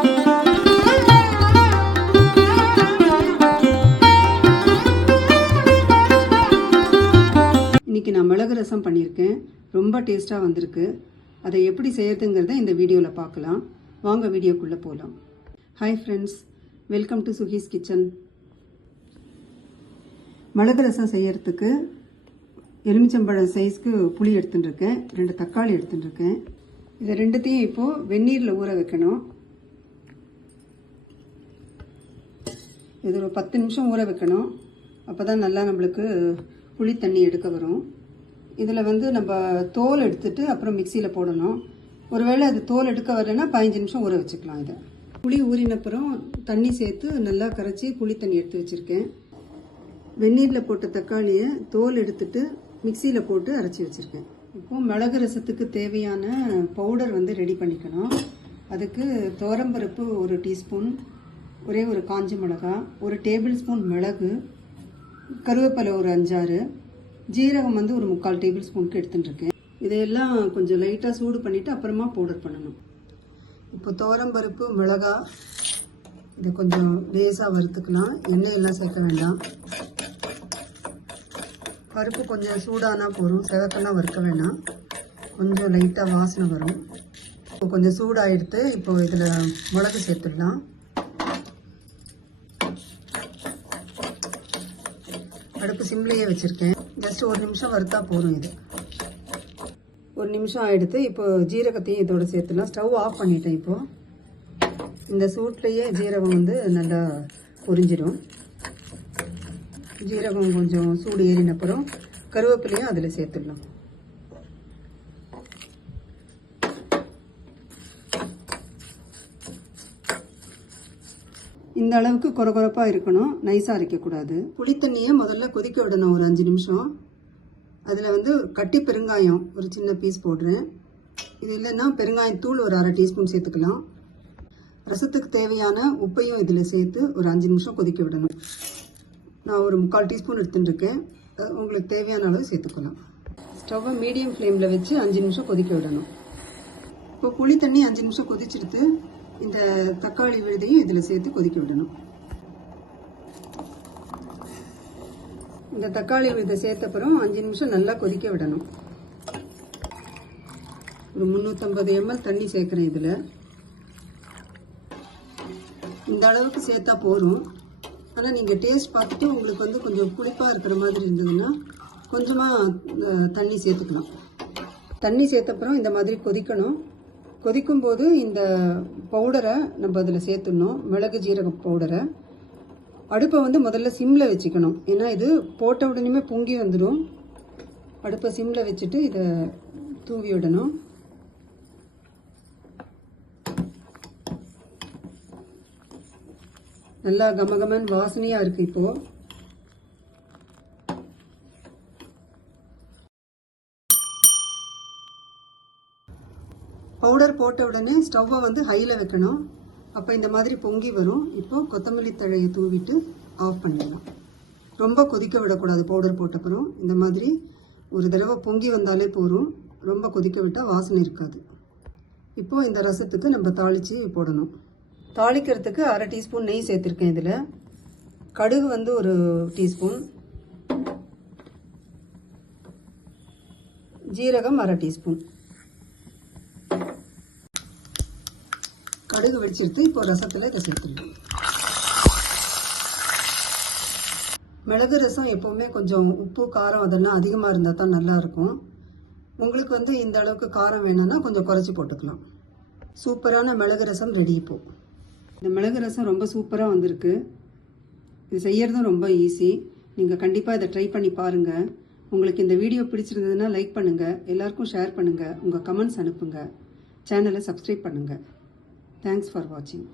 இன்றைக்கி நான் மிளகு ரசம் பண்ணியிருக்கேன். ரொம்ப டேஸ்ட்டாக வந்திருக்கு. அதை எப்படி செய்யறதுங்கிறத இந்த வீடியோவில் பார்க்கலாம். வாங்க வீடியோக்குள்ளே போகலாம். Hi friends, welcome to சுஹீஸ் kitchen. மிளகு ரசம் செய்யறதுக்கு எலுமிச்சம்பழம் சைஸ்க்கு புளி எடுத்துட்டுருக்கேன், 2 தக்காளி எடுத்துட்டுருக்கேன். இதை ரெண்டுத்தையும் இப்போது வெந்நீரில் ஊற வைக்கணும். இது ஒரு 10 நிமிஷம் ஊற வைக்கணும். அப்போ தான் நல்லா நம்மளுக்கு புளி தண்ணி எடுக்க வரும். இதில் நம்ம தோல் எடுத்துட்டு அப்புறம் மிக்சியில் போடணும். ஒருவேளை அது தோல் எடுக்க வரலைன்னா 15 நிமிஷம் ஊற வச்சுக்கலாம். இதை புளி ஊறினப்புறம் தண்ணி சேர்த்து நல்லா கரைச்சி புளி தண்ணி எடுத்து வச்சுருக்கேன். வெந்நீரில் போட்ட தக்காளியை தோல் எடுத்துட்டு மிக்சியில் போட்டு அரைச்சி வச்சுருக்கேன். இப்போது மிளகு ரசத்துக்கு தேவையான பவுடர் ரெடி பண்ணிக்கணும். அதுக்கு துவரம்பருப்பு 1 டீஸ்பூன், ஒரே ஒரு காஞ்ச மிளகா, 1 டேபிள் ஸ்பூன் மிளகு, கருவேப்பிலை ஒரு 5-6, ஜீரகம் ஒரு 3/4 டேபிள் ஸ்பூனுக்கு எடுத்துட்டுருக்கேன். இதையெல்லாம் கொஞ்சம் லைட்டாக சூடு பண்ணிவிட்டு அப்புறமா பவுடர் பண்ணணும். இப்போ துவரம்பருப்பு, மிளகா இதை கொஞ்சம் லேசாக வறுத்துக்கலாம். எண்ணெய் எல்லாம் சேர்க்க வேண்டாம். பருப்பு கொஞ்சம் சூடானா போதும், செவக்கெல்லாம் வறுக்க வேண்டாம். கொஞ்சம் லைட்டாக வாசனை வரும். இப்போ கொஞ்சம் சூடாகிடுத்து. இப்போ இதில் மிளகு சேர்த்துடலாம். அடுப்பு சிம்லேயே வச்சுருக்கேன். ஜஸ்ட் 1 நிமிஷம் வறுத்தா போதும். இது 1 நிமிஷம் ஆகிடுத்து. இப்போ ஜீரகத்தையும் இதோட சேர்த்துலாம். ஸ்டவ் ஆஃப் பண்ணிட்டேன். இப்போது இந்த சூட்லேயே ஜீரகம் நல்லா பொரிஞ்சிடும். ஜீரகம் கொஞ்சம் சூடு ஏறினப்புறம் கருவேப்பிலையும் அதில் சேர்த்துடலாம். இந்த அளவுக்கு கொரகொரப்பாக இருக்கணும், நைஸாக அரைக்கக்கூடாது. புளித்தண்ணியை முதல்ல கொதிக்க விடணும் ஒரு 5 நிமிஷம். அதில் கட்டி பெருங்காயம் ஒரு சின்ன பீஸ் போடுறேன். இது இல்லைன்னா பெருங்காயத்தூள் ஒரு 1/2 டீஸ்பூன் சேர்த்துக்கலாம். ரசத்துக்கு தேவையான உப்பையும் இதில் சேர்த்து ஒரு 5 நிமிஷம் கொதிக்க விடணும். நான் ஒரு 3/4 டீஸ்பூன் எடுத்துட்டுருக்கேன். உங்களுக்கு தேவையான அளவு சேர்த்துக்கலாம். ஸ்டவ்வை மீடியம் ஃப்ளேமில் வச்சு 5 நிமிஷம் கொதிக்க விடணும். இப்போ புளி தண்ணி 5 நிமிஷம் கொதிச்செடுத்து இந்த தக்காளி விழுதையும் இதில் சேர்த்து கொதிக்க விடணும். இந்த தக்காளி விழுதை சேர்த்தப்புறம் 5 நிமிஷம் நல்லா கொதிக்க விடணும். ஒரு 350 ml தண்ணி சேர்க்குறேன். இதில் இந்த அளவுக்கு சேர்த்தா போதும். ஆனால் நீங்கள் டேஸ்ட் பார்த்துட்டு உங்களுக்கு கொஞ்சம் புளிப்பாக இருக்கிற மாதிரி இருந்ததுன்னா கொஞ்சமாக தண்ணி சேர்த்துக்கலாம். தண்ணி சேர்த்தப்புறம் இந்த மாதிரி கொதிக்கணும். கொதிக்கும்போது இந்த பவுடரை நம்ம அதில் சேர்த்துடணும். மிளகு ஜீரக பவுடரை. அடுப்பை முதல்ல சிம்மில் வச்சுக்கணும். ஏன்னா இது போட்ட உடனே பொங்கி வந்துடும். அடுப்பை சிம்மில் வச்சுட்டு இதை தூவி விடணும். நல்லா கமகமன் வாசனையாக இருக்குது. இப்போது பவுடர் போட்ட உடனே ஸ்டவ்வை ஹையில் வைக்கணும். அப்போ இந்த மாதிரி பொங்கி வரும். இப்போது கொத்தமல்லி தழையை தூவிட்டு ஆஃப் பண்ணிடலாம். ரொம்ப கொதிக்க விடக்கூடாது. பவுடர் போட்டப்புறம் இந்த மாதிரி ஒரு தடவை பொங்கி வந்தாலே போதும். ரொம்ப கொதிக்க விட்டால் வாசனை இருக்காது. இப்போது இந்த ரசத்துக்கு நம்ம தாளித்து போடணும். தாளிக்கிறதுக்கு 1/2 டீஸ்பூன் நெய் சேர்த்துருக்கேன். இதில் கடுகு 1 டீஸ்பூன், ஜீரகம் 1/2 டீஸ்பூன். கடுகு வெடிச்சிருத்து. இப்போ ரசத்தில் இதை சேர்த்துடலாம். மிளகு ரசம் எப்போவுமே கொஞ்சம் உப்பு காரம் அதெல்லாம் அதிகமாக இருந்தால் தான் நல்லாயிருக்கும். உங்களுக்கு இந்த அளவுக்கு காரம் வேணும்னா கொஞ்சம் குறைச்சி போட்டுக்கலாம். சூப்பரான மிளகு ரசம் ரெடி. இப்போது இந்த மிளகு ரசம் ரொம்ப சூப்பராக வந்திருக்கு. இது செய்யறதும் ரொம்ப ஈஸி. நீங்கள் கண்டிப்பாக இதை ட்ரை பண்ணி பாருங்கள். உங்களுக்கு இந்த வீடியோ பிடிச்சிருந்ததுன்னா லைக் பண்ணுங்கள், எல்லாருக்கும் ஷேர் பண்ணுங்கள், உங்கள் கமெண்ட்ஸ் அனுப்புங்க, சேனலை சப்ஸ்கிரைப் பண்ணுங்கள். Thanks for watching.